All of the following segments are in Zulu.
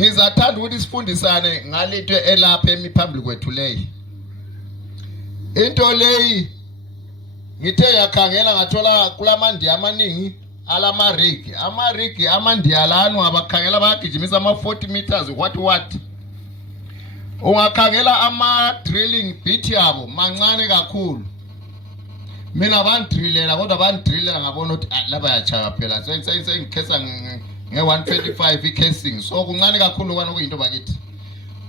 Ngizathanda ukuthi sifundisane ngalento elapha emiphambili kwethu leyi. Into leyi ngithe yakhangela ngathola kulamandi amaningi alamarigi. Amarigi amandiya lanu abakhangela bayagijimisa ama 40 meters what. Ungakhangela ama drilling bit yabo mancane kakhulu. Mina bandrillela kodwa bandrillela ngabona ukuthi laba yachaya phela. Sengikhesa nge 125 casing. So kuncane kakhulu kwana kuyinto bakithi.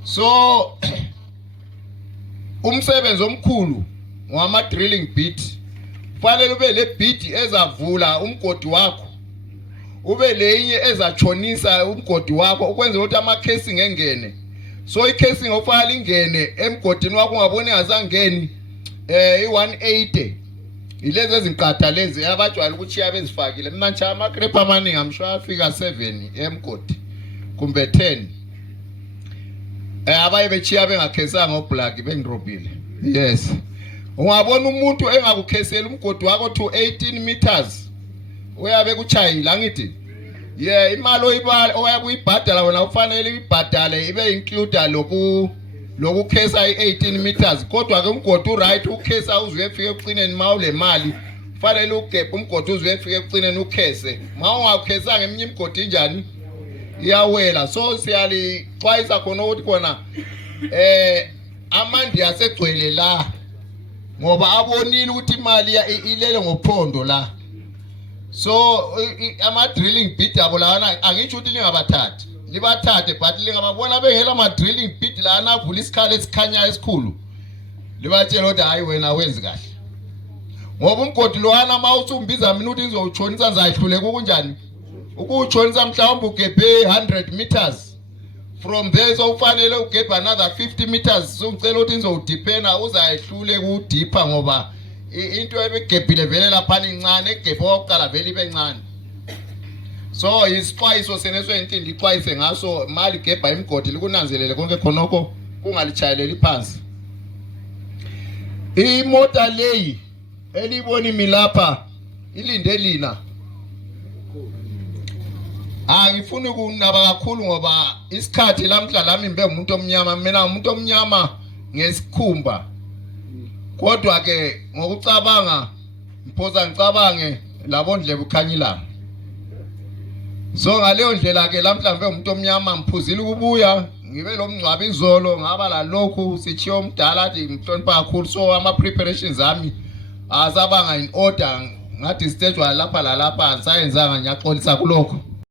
So umsebenzi omkhulu ngama drilling bit. Kufanele ube le bit ezavula umgodi wakho. Ube lenye ezachonisa umgodi wakho ukwenza ukuthi ama casing engene. So i-casing ofala ingene emgodini wakho ungaboni ngazangeni i180. Ilezi ezinqatha lezi abajwayele ukuthi bezifakile. Mina nje ama crep amaningi amsho afika 7 emgodi kumbe 10. Abaye bechiya bengakhesanga oblack bengirobile. Yes. Ungabona umuntu engakukhesela umgodi wakho to 18 meters. Uyabe kuchayila ngithi. Yeah, imali oyakuyibhadala wena ufanele ibhadale ibe include lokukhesa i18 meters kodwa ke umgodi uright ukhesa uzuyefika ekucineni mawule mali ufanele ugebhe umgodi uzuyefika ekucineni ukhese mawungakhesanga eminye imgodi injani iyawela. So siyalixwayisa khona ukuthi khona amandi asegcwele la ngoba abonile ukuthi imali ilele ngophondo la. So ama drilling bit yabo lana angisho ukuthi lingabathathi libathathe but lingababona bengela ama drilling bit lana avula isikhala esikhanya esikhulu libatshela ukuthi hayi wena wenzi kahle ngoba umgodi lowana mawutsumbiza mina ukuthi ngizowutshonisa ngizayihluleka kunjani ukutshonisa mhlawumbe ugebhe 100 meters from there so ufanele ugebhe another 50 meters so ngicela ukuthi ngizowudipena uzayihlule kudipa ngoba into ebegebhile vele lapha incane egebhe oqala vele ibe ncane. So isixwayiso seneswe intindi ixwayise ngaso mali gebha imgodi likunanzelele konke khonoko kungalichayeleli phansi. Imota leyi elibona imilapha ilinde lina. Ngifuna ukunaba kakhulu ngoba isikhathi lamhla lami imbe umuntu omnyama mina umuntu omnyama ngesikhumba. Kodwa ke ngokucabanga mphoza ngicabange labondlebe ukhanyilanga. So ngaleyo ndlela ke lamhlambe umuntu omnyama mphuzile ukubuya ngibe lo mngcwabi izolo ngaba la lokhu sichiyo omdala athi mhlonipha kakhulu. So ama preparations ami asabanga in order ngathi stage lapha la lapha sayenzanga ngiyaxolisa kulokho.